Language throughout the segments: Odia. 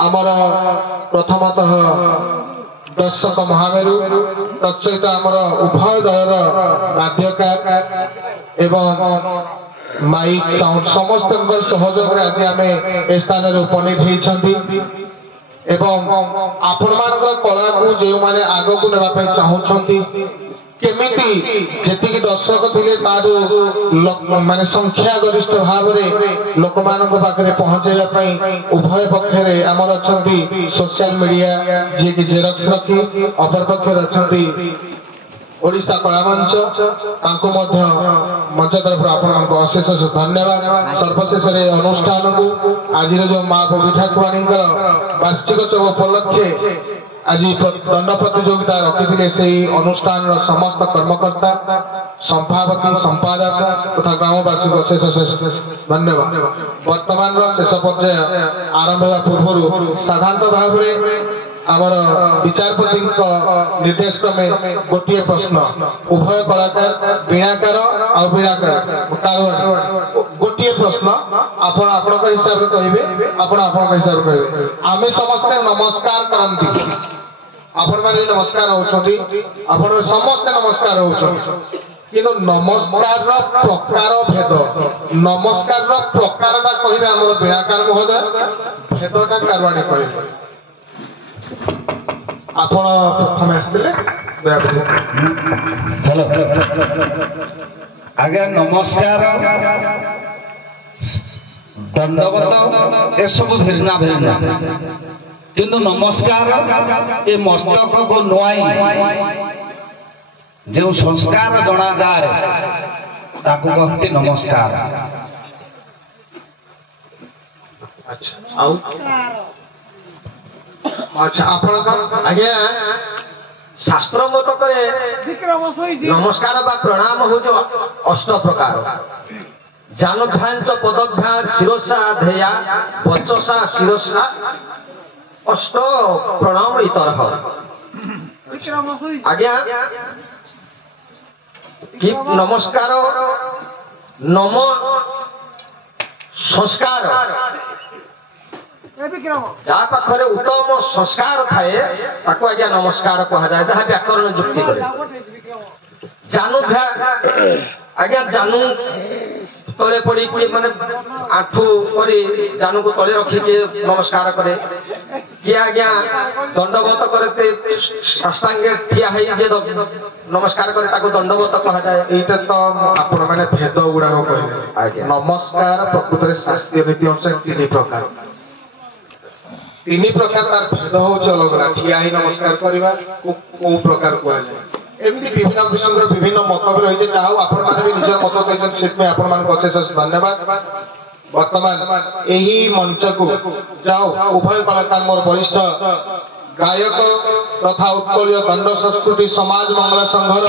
आमर प्रथमतः दर्शक महामेरु तत्सहित आमर उभय दलर वाद्यकार एवं माइक साउंड समस्त सहयोग आज आम ए स्थान उपनीत होती एवं आपण मान कला को जो मैंने आग को नापी चाहती केमिति जेतिकी दर्शक थिले तारु माने संख्या गरिष्ठ भाव में लोक मान पाखे पहुंचाइबा पई उभय पक्षरे आमर अछंती सोशल मीडिया जे कि जेरक्स रखी अपर पक्षर अछंती ओडिशा कला मंच तांको मध्य मंच तरफ आपण को अशेष धन्यवाद। सर्वशेष अनुष्ठान को आज जो माँ बबी ठाकुराणी वार्षिक उत्सव उपलक्षे आज दंड प्रतियोगिता रखी से अनुष्ठान समस्त कर्मकर्ता संपादक संपादक तथा ग्रामवासी को शेष शेष धन्यवाद। वर्तमान शेष पर्याय आरंभ होगा पूर्व साधारण भाव में आमर विचारपति निर्देश क्रमे गोटे प्रश्न उभय कलाकार वीणाकार और वीणाकार गोटे प्रश्न आपण हिसाब से कहे आपण हिसाब से कहे आमे समस्ते नमस्कार करती आपण माने नमस्कार होछथि आपण समस्त नमस्कार होछथि किंतु नमस्कार प्रकार भेद नमस्कार प्रकार कहबे हमर वीणाकार महोदय भेदटा कारवाणी कहबे आपण प्रथम आस्ते हेलो आगे नमस्कार दंडवत ए सब भिन्ना भिन्ना किंतु नमस्कार ए मस्तक को नुआई जो संस्कार जना जाए ताकू कहते नमस्कार। अच्छा आउ अच्छा आपण आज्ञा शास्त्र मत करे नमस्कार बा प्रणाम हो जो अष्ट प्रकार जानभ्यांच पदभ्या शिरोसा धेया वचसा शिरोसा अष्ट प्रणाम इतर आज्ञा कि नमस्कार नम संस्कार जहाँ पाखे उत्तम संस्कार थाए ताको आज्ञा नमस्कार कहा जाए जहाँ व्याकरण जुक्ति करे जानू आज्ञा जानू तले पड़ी माने आठू करी जानू को तले रखी के नमस्कार करे कि आज्ञा दंडवत करते साष्टांगे ठिया है जे नमस्कार करे ताको दंडवत कहा जाए। एटा तो आपण माने भेद गुडा को कहले नमस्कार प्रकृत रे शास्त्रीय नीति अनुसार तीन प्रकार तार भेद होछ अलग ठिया ही नमस्कार करबा को प्रकार को जाए एमती विभिन्न विषय विभिन्न मत भी रही है जहाँ आपण माने भी निजर मत कहछन सेतमे आपण मान को अशेष धन्यवाद। वर्तमान एही मंच को जाओ उभय कलाकार मोर वरिष्ठ गायक तथा उत्कलीय दंड संस्कृति समाज मंगला संघर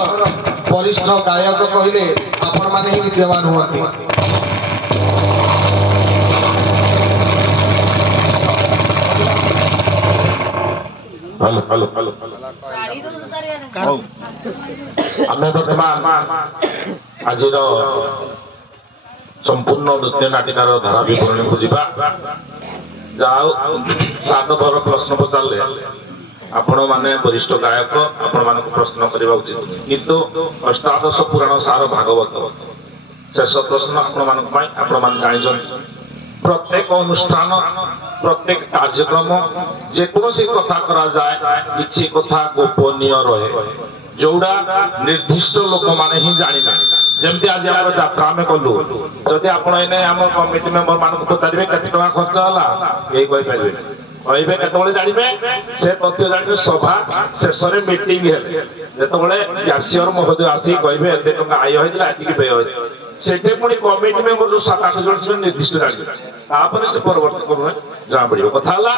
वरिष्ठ गायक कहले आपण माने ही विद्यमान हुअंती। हेलो हेलो हेलो आमे वर्तमान आज संपूर्ण नृत्य नाटिकार धारा विवरणी को जीवा जाओ स्वागत प्रश्न पचारे आपण माने वरिष्ठ गायक आपण मान प्रश्न करबा उचित किंतु अष्टादश पुराण सार भागवत शेष प्रश्न आपण मान पई आपण मान जानि प्रत्येक अनुष्ठान प्रत्येक कार्यक्रम जेकोसी कथा करा जाए किछि कथा गोपनीय रहे जोड़ा निर्दिष्ट लोक माने ही जानि ना जेमति आज हमर यात्रा में कलु जदि आपण एने हमर कमिटी मेंबर मान को पचारिबे केते टका खर्च होला एई कहि परिबे कहबे केतबळे जानिबे से तथ्य जानिबे सभा शेषरे मीटिंग हेले जेतबळे यासियर महोदय आसी कहबे एते टका आय होइला एतिकी बे होइला सेठे पुणी कमिटी मेंबर जो 7-8 जन से निर्दिष्ट जानि तापर से परिवर्तन करू जा पड़ियो कथा हला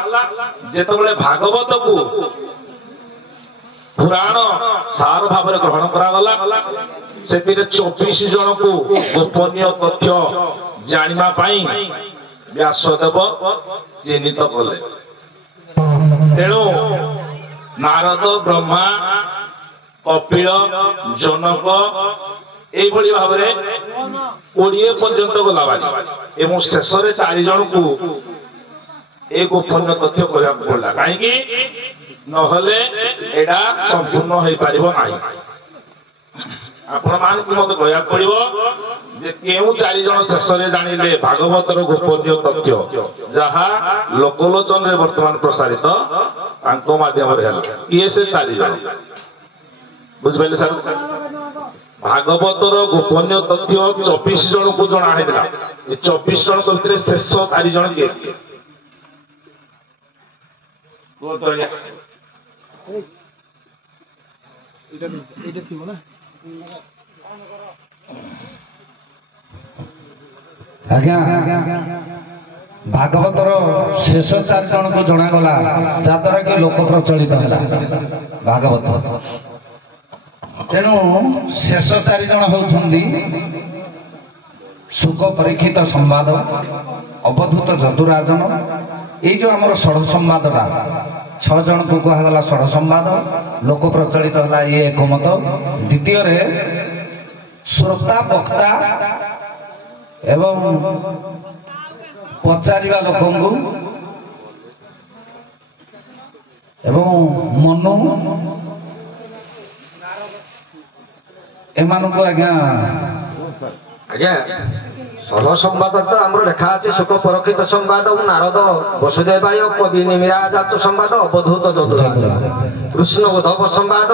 जेतबळे भागवत को पुराण सार भाव में ग्रहण करा गला से 24 जन को गोपनीय तथ्य जानिबा पई व्यासदेव चिन्हित कले तेणु नारद ब्रह्मा कपिल जनक एभली भाव में 20 पर्यंत गला बारी एवं शेष 4 जन को ଏ ଗୋପନୀୟ ତଥ୍ୟ କହିବାକୁ ପଡିଲା କାହିଁକି ନହେଲେ ଏଇଟା ସମ୍ପୂର୍ଣ୍ଣ ହେଇପାରିବ ନାହିଁ। ଆପଣ ମାନଙ୍କୁ ମତେ କହିବାକୁ ପଡିବ ଯେ କେଉଁ 4 ଜଣ ଶେଷରେ ଜାଣିଲେ ଭାଗବତର ଗୋପନୀୟ ତଥ୍ୟ ଯାହା ଲୋକଲୋଚନରେ ବର୍ତ୍ତମାନ ପ୍ରସାରିତ ତାଙ୍କ ମାଧ୍ୟମରେ ହେଲା। କିଏ ସେ 4 ଜଣ ବୁଝିପାରିଲେ ସାର୍? ଭାଗବତର ଗୋପନୀୟ ତଥ୍ୟ 24 ଜଣଙ୍କୁ ଜଣା ହେଇଥିଲା। ଏ 24 ଜଣଙ୍କ ଭିତରେ ଶେଷ 4 ଜଣ କିଏ? ଆଜ୍ଞା ଭାଗବତର ଶେଷ 4 ଜଣଙ୍କୁ ଜଣାଗଲା ଯାଦ୍ୱାରା କି ଲୋକ ପ୍ରଚଳିତ ହେଲା ଭାଗବତ। ତେଣୁ ଶେଷ 4 ଜଣ ହେଉଛନ୍ତି ସୁକ ପରୀକ୍ଷିତ ସମ୍ବାଦ, ଅବଧୂତ ଯଦୁରାଜନ। ଏଇ ଯୋଉ ଆମର ଷଡ଼ ସମ୍ବାଦଟା 6 ଜଣଙ୍କୁ କୁହାଗଲା ଷଡ଼ ସମ୍ବାଦ, ଲୋକ ପ୍ରଚଳିତ ହେଲା ଇଏ ଏକମତ। ଦ୍ୱିତୀୟରେ ଶ୍ରୋତା ବକ୍ତା ଏବଂ ପଚାରିବା ଲୋକଙ୍କୁ ଏବଂ ମନୁ ଏମାନଙ୍କୁ ଆଜ୍ଞା ଷଡ଼ ସମ୍ବାଦ ତ ଆମର ଲେଖା ଅଛି ସୁକ ପରକ୍ଷିତ ସମ୍ବାଦ, ନାରଦ ବସୁଦେବାୟ କବି ନିମିରାଜାତ ସମ୍ବାଦ, ଅବଧୂତ ଯଦୁରାଜନ, କୃଷ୍ଣ ଉଦ୍ଧବ ସମ୍ବାଦ,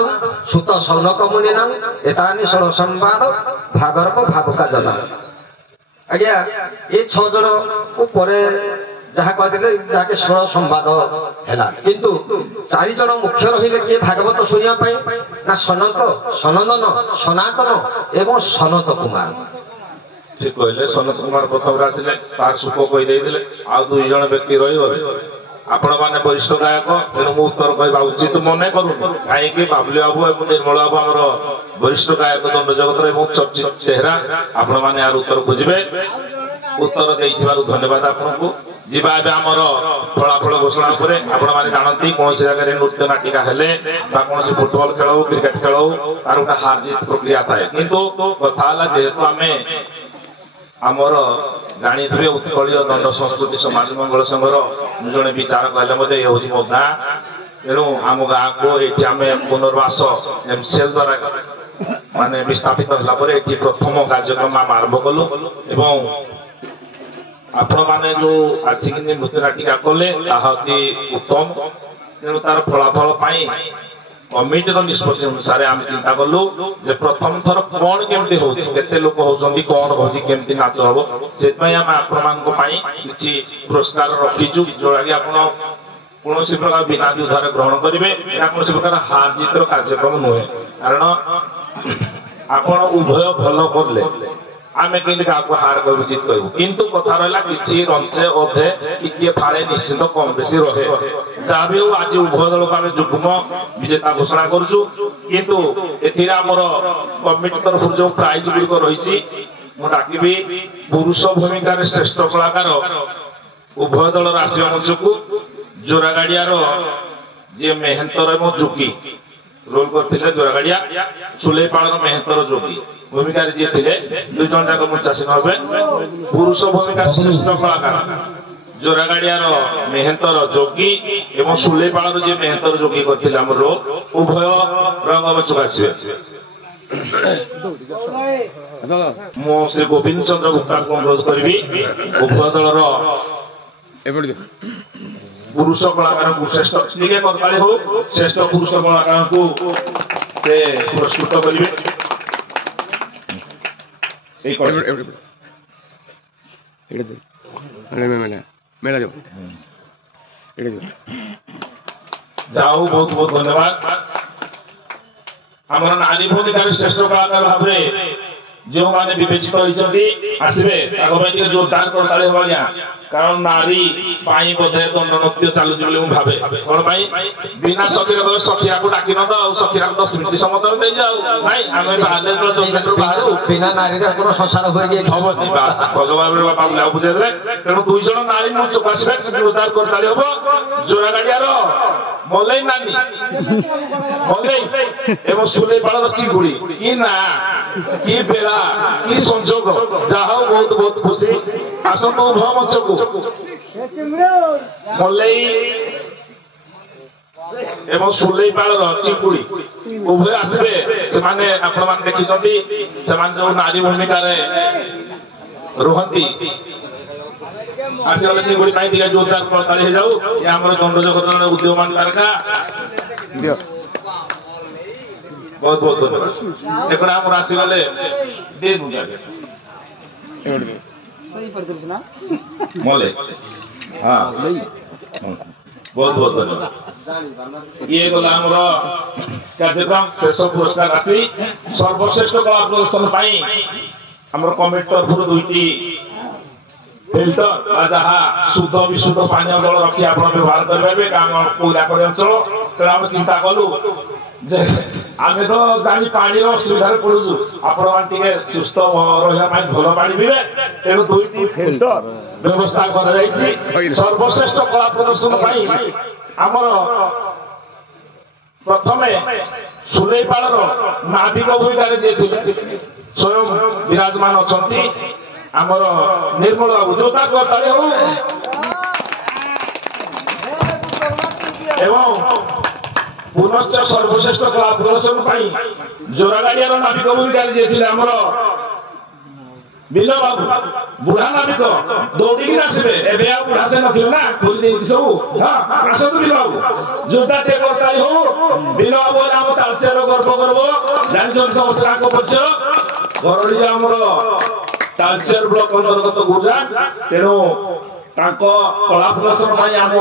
ସୁତ ସୌନକ ମୁନିନାଂ ଏତାନି ଷଡ଼ ସମ୍ବାଦ ଭାଗରପ ଭାବୁକା ଜନ। ଆଜ୍ଞା ଏ 6 ଜଣକୁ ପରେ ଯାହା କହିଥିଲେ ଯାହାକି ଷଡ଼ ସମ୍ବାଦ ହେଲା। କିନ୍ତୁ 4 ଜଣ ମୁଖ୍ୟ ରହିଲେ କିଏ ଭାଗବତ ଶୁଣିବା ପାଇଁ ନା ସନକ, ସନନ୍ଦନ, ସନାତନ ଏବଂ ସନତ କୁମାର। ଠିକ କହିଲେ। ସନତ କୁମାର ପ୍ରଥମରେ ଆସିଲେ, ସାର୍ ସୁକ କହିଦେଇଥିଲେ, ଆଉ 2 ଜଣ ବ୍ୟକ୍ତି ରହିଗଲେ। ଆପଣ ମାନେ ବରିଷ୍ଠ ଗାୟକ, ତେଣୁ ମୁଁ ଉତ୍ତର କହିବା ଉଚିତ ମନେ କରୁନି। କାହିଁକି ବାବୁଲି ବାବୁ ଏବଂ ନିର୍ମଳ ବାବୁ ଆମର ବରିଷ୍ଠ ଗାୟକ ଦଣ୍ଡ ଜଗତର ଏବଂ ଚର୍ଚ୍ଚିତ ଚେହେରା। ଆପଣ ମାନେ ଏହାର ଉତ୍ତର ବୁଝିବେ। ଉତ୍ତର ଦେଇଥିବାରୁ ଧନ୍ୟବାଦ ଆପଣଙ୍କୁ। ଯିବା ଏବେ ଆମର ଫଳାଫଳ ଘୋଷଣା ଉପରେ। ଆପଣ ମାନେ ଜାଣନ୍ତି କୌଣସି ଜାଗାରେ ନୃତ୍ୟ ନାଟିକା ହେଲେ ବା କୌଣସି ଫୁଟବଲ ଖେଳ ହଉ, କ୍ରିକେଟ ଖେଳ ହଉ, ତାର ଗୋଟେ ହାର ଜିତ ପ୍ରକ୍ରିୟା ଥାଏ। କିନ୍ତୁ କଥା ହେଲା ଯେହେତୁ ଆମେ ଆମର ଜାଣିଥିବେ ଉତ୍କଳୀୟ ଦଣ୍ଡ ସଂସ୍କୃତି ସମାଜ ମଙ୍ଗଳ ସଂଘର ଜଣେ ବିଚାରକ ହେଲେ ମଧ୍ୟ ଇଏ ହଉଛି ମୋ ଗାଁ। ତେଣୁ ଆମ ଗାଁକୁ ଏଠି ଆମେ ପୁନର୍ବାସ MCL ଦ୍ୱାରା ମାନେ ବିସ୍ଥାପିତ ହେଲା ପରେ ଏଠି ପ୍ରଥମ କାର୍ଯ୍ୟକ୍ରମ ଆମେ ଆରମ୍ଭ କଲୁ ଏବଂ ଆପଣ ମାନେ ଯୋଉ ଆସିକି ନୃତ୍ୟ ନାଟିକା କଲେ ତାହା ଅତି ଉତ୍ତମ। ତେଣୁ ତାର ଫଳାଫଳ ପାଇଁ କମିଟିର ନିଷ୍ପତ୍ତି ଅନୁସାରେ ଆମେ ଚିନ୍ତା କଲୁ ଯେ ପ୍ରଥମ ଥର କଣ କେମିତି ହଉଛି, କେତେ ଲୋକ ହଉଛନ୍ତି, କଣ ହଉଛି, କେମିତି ନାଚ ହବ, ସେଥିପାଇଁ ଆମେ ଆପଣମାନଙ୍କ ପାଇଁ କିଛି ପୁରସ୍କାର ରଖିଛୁ ଯୋଉଟାକି ଆପଣ କୌଣସି ପ୍ରକାର ବିନା ଦ୍ୱିଧାରେ ଗ୍ରହଣ କରିବେ। ଏହା କୌଣସି ପ୍ରକାର ହାର ଜିତର କାର୍ଯ୍ୟକ୍ରମ ନୁହେଁ। କାରଣ ଆପଣ ଉଭୟ ଭଲ କଲେ ଆମେ କେମିତି କାହାକୁ ହାର କହିବୁ ଜିତ କହିବୁ। କିନ୍ତୁ କଥା ରହିଲା କିଛି ରଞ୍ଚେ ଅଧେ ଟିକିଏ ଫାଳେ ନିଶ୍ଚିତ କମ ବେଶୀ ରହେ। ଯାହା ବି ହଉ ଆଜି ଉଭୟ ଦଳକୁ ଆମେ ଯୁଗ୍ମ ବିଜେତା ଘୋଷଣା କରୁଛୁ। କିନ୍ତୁ ଏଥିରେ ଆମର କମିଟି ତରଫରୁ ଯୋଉ ପ୍ରାଇଜ ଗୁଡ଼ିକ ରହିଛି ମୁଁ ଡାକିବି ପୁରୁଷ ଭୂମିକାରେ ଶ୍ରେଷ୍ଠ କଳାକାର ଉଭୟ ଦଳର ଆସିବା ମଞ୍ଚକୁ। ଜୋରାଗାଡିଆର ଯିଏ ମେହେନ୍ତର ଏବଂ ଯୋଗୀ ରୋଲ କରିଥିଲେ ଜୋରାଗାଡିଆ, ସୁଲେଇପାଳର ମେହେନ୍ତର ଯୋଗୀ ଭୂମିକାରେ ଯିଏ ଥିଲେ 2 ଜଣ ଯାକ ମଞ୍ଚାସୀନ ହେବେ। ପୁରୁଷ ଭୂମିକାର ଶ୍ରେଷ୍ଠ କଳାକାର ଜୋରାଗାଡିଆର ମେହେନ୍ତର ଯୋଗୀ ଏବଂ ସୁଲେଇପାଳର ଯିଏ ମେହେନ୍ତର ଯୋଗୀ କରିଥିଲେ ଆମର ରୋଲ, ଉଭୟ ରଙ୍ଗମଞ୍ଚକୁ ଆସିବେ। ମୁଁ ଶ୍ରୀ ଗୋବିନ୍ଦ ଚନ୍ଦ୍ର ଗୁପ୍ତାଙ୍କୁ ଅନୁରୋଧ କରିବି ଉଭୟ ଦଳର ପୁରୁଷ କଳାକାରଙ୍କୁ ଶ୍ରେଷ୍ଠ ଟିକେ କରତାଳି ହଉ, ଶ୍ରେଷ୍ଠ ପୁରୁଷ କଳାକାରଙ୍କୁ ସେ ପୁରସ୍କୃତ କରିବେ। ଯାଉ ବହୁତ ବହୁତ ଧନ୍ୟବାଦ। ଆମର ନାରୀ ଭୂମିକାରେ ଶ୍ରେଷ୍ଠ କଳାକାର ଭାବରେ ଯେଉଁମାନେ ବିବେଚିତ ହୋଇଛନ୍ତି ଆସିବେ, ତାଙ୍କ ପାଇଁ ଟିକେ ଜୋରଦାର କରତାଳି ହବ ଆଜ୍ଞା। କାରଣ ନାରୀ ପାଇଁ ବୋଧେ ଦଣ୍ଡ ନୃତ୍ୟ ଚାଲୁଛି ବୋଲି ମୁଁ ଭାବେ। କଣ ପାଇଁ? ବିନା ସଖୀର ସଖିଆକୁ ଡାକିନ ତ, ଆଉ ସଖିଆକୁ ତ ସ୍ମୃତି ସମତଳ ନେଇଯାଉ ନାଇଁ। ଆମେ ବାହାରୁ ବିନା ନାରୀରେ ଆପଣ ସଂସାର ହୋଇକି ହବନି। ଭଗବାନ ବାବୁଲା ବୁଝେଇଦେଲେ। ତେଣୁ 2 ଜଣ ନାରୀ ମଞ୍ଚକୁ ଆସିବେ, ଜୋରଦାର କରତାଳି ହବ। ଜୋରାଗାଡିଆର ମଲେଇ ନାନୀ ମଲେଇ ଏବଂ ସୁଲେଇପାଳର ଚିଙ୍ଗୁଡି କି ନା କି ବେଳା କଥା କି ସଂଯୋଗ ଯାହା ହଉ ବହୁତ ବହୁତ ଖୁସି ଆସନ୍ତୁ ଉଭୟ ମଞ୍ଚକୁ ମଲେଇ ଏବଂ ସୁଲେଇପାଳର ଚିଙ୍କୁଡି ଉଭୟ ଆସିବେ ସେମାନେ ଆପଣମାନେ ଦେଖିଛନ୍ତି ସେମାନେ ଯୋଉ ନାରୀ ଭୂମିକାରେ ରୁହନ୍ତି ଆସିଗଲେ ଚିଙ୍ଗୁଡି ପାଇଁ ଟିକେ ଜୋରଦାର କରତାଳି ହେଇଯାଉ ଏ ଆମର ଦଣ୍ଡ ଜଗତର ଉଦ୍ୟମାନ ତାରକା ବହୁତ ବହୁତ ଧନ୍ୟବାଦ ଏକଡା ଆମର ଆସିଗଲେ ମଲେ ହଁ ବହୁତ ବହୁତ ଧନ୍ୟବାଦ ଇଏ ଗଲା ଆମର କାର୍ଯ୍ୟକ୍ରମ ଶେଷ ପୁରସ୍କାର ରାଶି ସର୍ବଶ୍ରେଷ୍ଠ କଳା ପ୍ରଦର୍ଶନ ପାଇଁ ଆମର କମିଟି ତରଫରୁ 2ଟି ଫିଲ୍ଟର ଯାହା ଶୁଦ୍ଧ ବିଶୁଦ୍ଧ ପାନୀୟ ଜଳ ରଖି ଆପଣ ବ୍ୟବହାର କରିପାରିବେ ଆମ କୋଇଲାଖଣି ଅଞ୍ଚଳ ତେଣୁ ଆମେ ଚିନ୍ତା କଲୁ ଯେ ଆମେ ତ ଜାଣି ପାଣିର ଅସୁବିଧାରେ ପଡୁଛୁ ଆପଣମାନେ ଟିକେ ସୁସ୍ଥ ରହିବା ପାଇଁ ଭଲ ପାଣି ପିଇବେ ତେଣୁ 2ଟି ଫିଲ୍ଟର ବ୍ୟବସ୍ଥା କରାଯାଇଛି ସର୍ବଶ୍ରେଷ୍ଠ କଳା ପ୍ରଦର୍ଶନ ପାଇଁ ଆମର ପ୍ରଥମେ ସୁଲେଇପାଳର ନାବିକ ଭୂମିକାରେ ଯିଏ ଥିଲେ ସ୍ୱୟଂ ବିରାଜମାନ ଅଛନ୍ତି ଆମର ନିର୍ମଳ ବାବୁ ଯୋତା କରତାଳି ହଉ ଏବଂ ପୁନଶ୍ଚ ସର୍ବଶ୍ରେଷ୍ଠ କଳା ପ୍ରଦର୍ଶନ ପାଇଁ ଜୋରାଗାଡିଆର ନାବିକ ଭୂମିକାରେ ଯିଏ ଥିଲେ ଆମର ବିଲ ବାବୁ ବୁଢା ନାବିକ ଦୌଡ଼ିକି ଆସିବେ ଏବେ ଆଉ ବୁଢା ସେ ନଥିବେ ନା ଖୋଲି ଦେଇଛି ସବୁ ହଁ ଆସନ୍ତୁ ବିଲ ବାବୁ ଯୋତା ଟିକେ କରତାଳି ହଉ ବିଲ ବାବୁ ଆମ ତାଳଚେର ଗର୍ବ କରିବ ଜାଣିଛନ୍ତି ସମସ୍ତେ ତାଙ୍କ ପକ୍ଷ ଘରଡି ଆମର ତାଳଚେର ବ୍ଲକ ଅନ୍ତର୍ଗତ ଗୁଜରାଟ ତେଣୁ ତାଙ୍କ କଳା ପ୍ରଦର୍ଶନ ପାଇଁ ଆମ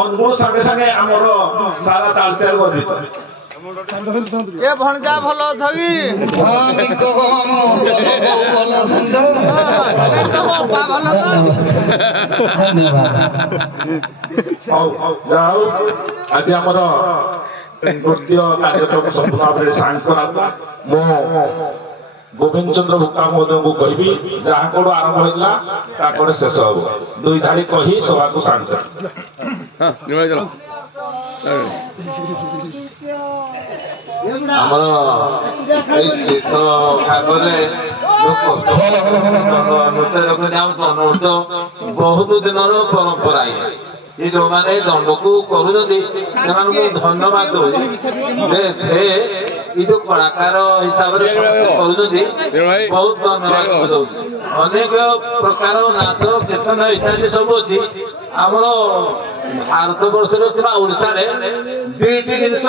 ଅନୁଗୁଳ ସାଙ୍ଗେ ସାଙ୍ଗେ ଆମର ସାରା ତାଳଚେର ଗର୍ବିତ ଏ ଭଣଜା ଭଲ ଅଛ କି ହଉ ଆଜି ଆମର ନୃତ୍ୟ କାର୍ଯ୍ୟକ୍ରମ ସମ୍ପୂର୍ଣ୍ଣ ଭାବରେ ସାଙ୍ଗ ମୁଁ ଗୋବିନ୍ଦ ଚନ୍ଦ୍ର ଭୁକ୍ତା ମହୋଦୟଙ୍କୁ କହିବି ଯାହା କୋଡୁ ଆରମ୍ଭ ହେଇଥିଲା ତା କୋଡେ ଶେଷ ହବ 2 ଧାଡି କହି ସଭାକୁ ଶାନ୍ତ ଆମର ଏଇ ଶୀତ ଭାଗରେ ବହୁତ ଦିନର ପରମ୍ପରା ଏ ଯୋଉମାନେ ଦଣ୍ଡକୁ କରୁଛନ୍ତି ସେମାନଙ୍କୁ ଧନ୍ୟବାଦ ଦଉଛି ସେ ଏଇ ଯୋଉ କଳାକାର ହିସାବରେ କରୁଛନ୍ତି ବହୁତ ଧନ୍ୟବାଦ ଦଉଛି ଅନେକ ପ୍ରକାର ନାଚ କୀର୍ତ୍ତନ ଇତ୍ୟାଦି ସବୁ ଅଛି ଆମର ଭାରତ ବର୍ଷରେ କିମ୍ବା ଓଡିଶାରେ 2ଟି ଜିନିଷ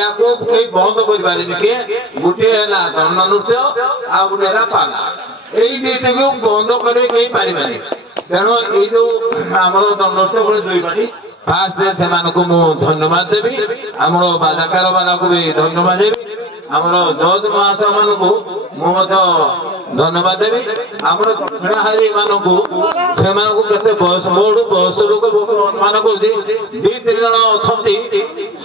ୟାକୁ କେହି ବନ୍ଦ କରିପାରିନି କିଏ ଗୋଟିଏ ହେଲା ଦଣ୍ଡ ନୃତ୍ୟ ଆଉ ଗୋଟେ ହେଲା ପାଲା ଏଇ 2ଟିକୁ ବନ୍ଦ କରି କେହି ପାରିବେନି ତେଣୁ ଏଇ ଯୋଉ ଆମର ଦଣ୍ଡ ନୃତ୍ୟ ଗୋଟେ 2 ପାଟି ଫାର୍ଷ୍ଟ ସେମାନଙ୍କୁ ମୁଁ ଧନ୍ୟବାଦ ଦେବି ଆମର ବାଜାକାର ମାନଙ୍କୁ ବି ଧନ୍ୟବାଦ ଦେବି ଆମର ଜଜ ମହାଶୟ ମାନଙ୍କୁ ମୁଁ ମଧ୍ୟ ଧନ୍ୟବାଦ ଦେବି ଆମର ଦକ୍ଷିଣାହାରୀ ମାନଙ୍କୁ ସେମାନଙ୍କୁ କେତେ ବୟସ ମୋଠୁ ବୟସ ଲୋକ ମାନ କରୁଛି 2-3 ଜଣ ଅଛନ୍ତି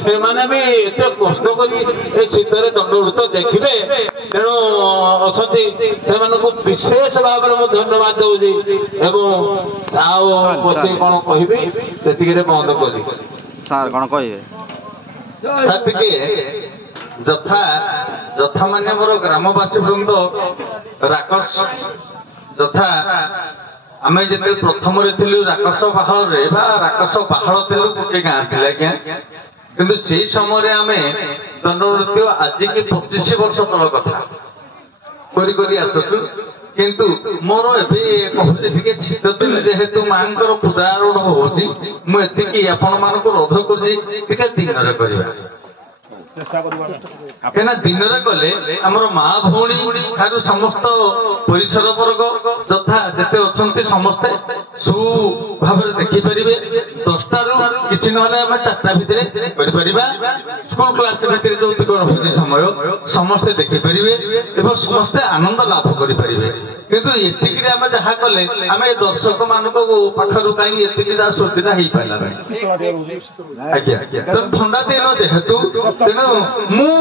ସେମାନେ ବି ଏତେ କଷ୍ଟ କରି ଏ ଶୀତରେ ଦଣ୍ଡ ନୃତ୍ୟ ଦେଖିବେ ତେଣୁ ଅଛନ୍ତି ସେମାନଙ୍କୁ ବିଶେଷ ଭାବରେ ମୁଁ ଧନ୍ୟବାଦ ଦଉଛି ଏବଂ ଆଉ ପଛେ କଣ କହିବି ସେତିକିରେ ବନ୍ଦ କରି ସାର୍ କଣ କହିବେ ସାର୍ ଟିକେ ଯଥା ମାନେ ମୋର ଗ୍ରାମବାସୀ ବୃନ୍ଦ ରାକସ ଯଥା ଆମେ ଯେତେ ପ୍ରଥମରେ ଥିଲୁ ରାକସ ପାହାଳରେ ବା ରାକସ ପାହାଳ ଥିଲୁ ଗୋଟେ ଗାଁ ଥିଲା ଆଜ୍ଞା କିନ୍ତୁ ସେଇ ସମୟରେ ଆମେ ଦଣ୍ଡ ନୃତ୍ୟ ଆଜିକି 25 ବର୍ଷ ତଳ କଥା କରି ଆସୁଛୁ କିନ୍ତୁ ମୋର ଏବେ କହୁଛି ଟିକେ ଶୀତ ଦିନ ଯେହେତୁ ମାଙ୍କର ପୂଜା ଆରୋଢ ହଉଛି ମୁଁ ଏତିକି ଆପଣ ମାନଙ୍କୁ ରୋଧ କରୁଛି ଟିକେ ଦିନରେ କରିବା କାହିଁକିନା ଦିନରେ କଲେ ଆମର ମା ଭଉଣୀ ଠାରୁ ସମସ୍ତ ପରିସର ବର୍ଗ ଯଥା ଯେତେ ଅଛନ୍ତି ସମସ୍ତେ ସୁଭାବରେ ଦେଖିପାରିବେ 10ଟାରୁ କିଛି ନହେଲେ ଆମେ 4ଟା ଭିତରେ କରିପାରିବା ସ୍କୁଲ କ୍ଲାସ ଭିତରେ ଯୋଉତିକ ରହୁଛି ସମୟ ସମସ୍ତେ ଦେଖିପାରିବେ ଏବଂ ସମସ୍ତେ ଆନନ୍ଦ ଲାଭ କରିପାରିବେ କିନ୍ତୁ ଏତିକିରେ ଆମେ ଯାହା କଲେ ଆମେ ଦର୍ଶକ ମାନଙ୍କ ପାଖରୁ କାହିଁ ଏତିକି ସୁବିଧା ହେଇପାରିଲା ନାହିଁ ଆଜ୍ଞା ତେଣୁ ଥଣ୍ଡା ଦିନ ଯେହେତୁ ତେଣୁ ମୁଁ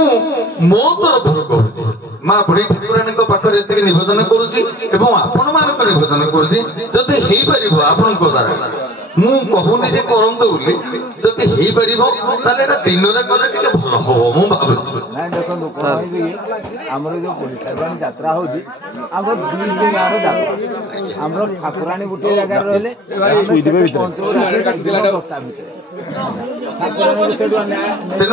ମୋ ତରଫରୁ କହୁଛି ମା ବୁଢୀ ଠାକୁରାଣୀଙ୍କ ପାଖରେ ଏତିକି ନିବେଦନ କରୁଛି ଏବଂ ଆପଣ ମାନଙ୍କୁ ନିବେଦନ କରୁଛି ଯଦି ହେଇପାରିବ ଆପଣଙ୍କ ଦ୍ୱାରା ମୁଁ କହୁନି ଯେ କରନ୍ତୁ ବୋଲି ଯଦି ହେଇପାରିବ ତାହେଲେ ଏଟା ଦିନରେ କଲେ ଟିକେ ଭଲ ହବ ମୁଁ ଭାବୁଛି। ନାଇଁ ଦେଖନ୍ତୁ କଣ ହେଇଛି କି ଆମର ଯୋଉ ପୋଲିସ ଯାତ୍ରା ହଉଛି ଆମର 2 ଗାଁର ଯାତ୍ରା ଆମର ଠାକୁରାଣୀ ଗୋଟିଏ ଜାଗାରେ ରହିଲେ ତେଣୁ